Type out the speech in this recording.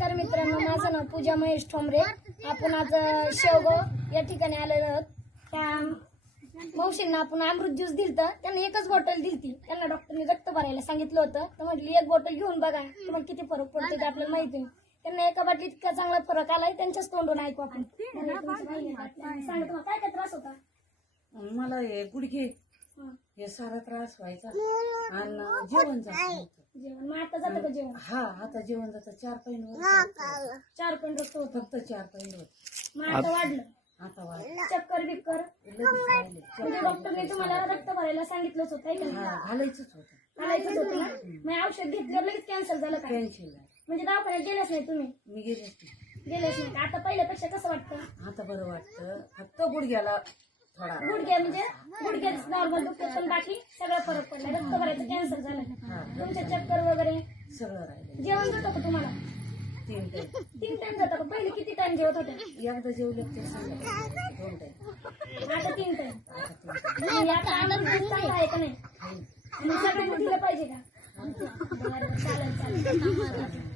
नमस्कार मित्रांनो, माझं नाव पूजा महेश ठोंबरे. आपण आज शेवगाव या ठिकाणी आलेलो आहोत. त्या मावशींना आपण अमृत ज्यूस दिलतं. त्यांना एकच बॉटल दिलती. त्यांना डॉक्टरने रक्त भरायला सांगितलं होतं. तर म्हटली एक बॉटल घेऊन बघा, तुम्हाला किती फरक पडतो ते आपल्याला माहिती आहे. त्यांना एका बाटलीत इतका चांगला फरक आलाय. त्यांच्याच तोंडून ऐकू आपण. सांगा तुम्हाला काय काय त्रास होता? मला हे गुडघे हे सारा त्रास व्हायचा आणि जेवण जात नव्हतं. जेवण मग आता जातं का जेवण? हा आता जेवण जातं 4 पॉईंट 4 पॉईंट रक्त होतं. फक्त 4 पॉईंट मग आता वाढलं. आता वाढ चक्कर बिक्कर म्हणजे डॉक्टरने तुम्हाला रक्त भरायला सांगितलंच होतं का? घालायचंच होतं. घालायचंच होतं ना. मग औषध घेतल्यावर लगेच कॅन्सर झालं का? टेन्शन नाही. म्हणजे दवाखान्यात गेलेच नाही तुम्ही? मी गेलेच नाही. गेलेच नाही का? आता पहिल्यापेक्षा कसं वाटतं? आता बरं वाटतं. फक्त गुडघ्याला थोडा गुडघे म्हणजे गुडघ्याच नॉर्मल दुखते, पण बाकी सगळा फरक पडला. रक्त भरायचं कॅन्सर झालं. तुमच्या चक्कर वगैरे सगळं राहिलं. जेवण जातं का तुम्हाला? 3 टाइम 3 टाइम जातं का? पहिले किती टाइम जेवत होते? एकदा जेवले ते संध्याकाळी 2 टाइम. आता 3 टाइम. आता आनंद चांगला आहे का नाही? सगळ्यांनी दिलं पाहिजे का? बरं, चालेल चालेल.